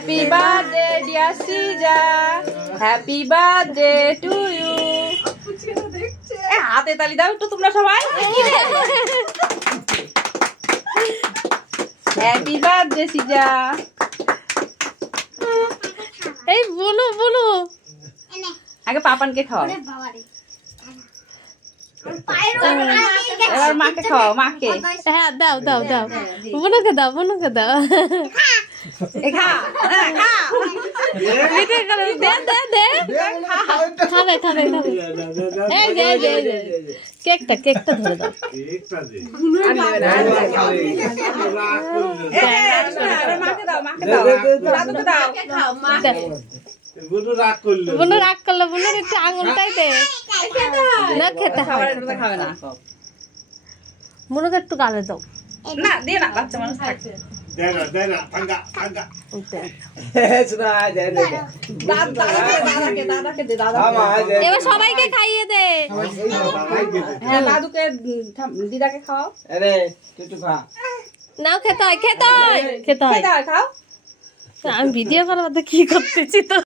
Happy birthday dear Sija. Happy birthday to you. হাতে তালি দাও একটু তোমরা সবাই। Happy birthday Sija. এই বলো বলো আগে পাপানকে খাও। এবার মাকে খাও মাকে। হ্যাঁ দাও দাও দাও বোনকে দাও বোনকে দাও। খা খা মিঠে করে দে দে দে খাবে খাবে খাবে। এই দে দে দে কেকটা কেকটা ধরে দাও। কেকটা দে মাকে দাও মাকে দাও দাদুকে দাও খাও মা। বুনু রাগ করলো বোন রাগ করলো বোনের একটু আঙুলটাই দে না খেতে খাবার হয় এটা খাবে না। বোনকে একটু গালে দাও। না দিয়ে না বাচ্চা মানুষ থাকছে। দে না ভাঙ্গা ভাঙ্গা দাদাকে দাদাকে দে দাদা। এবার সবাইকে খাইয়ে দে। হ্যাঁ দাদুকে দিদাকে খাও। নাও খেতে হয় খেতে হয় খেতে হয়। খাও। আমি ভিডিও করার মধ্যে কি করতেছি তো।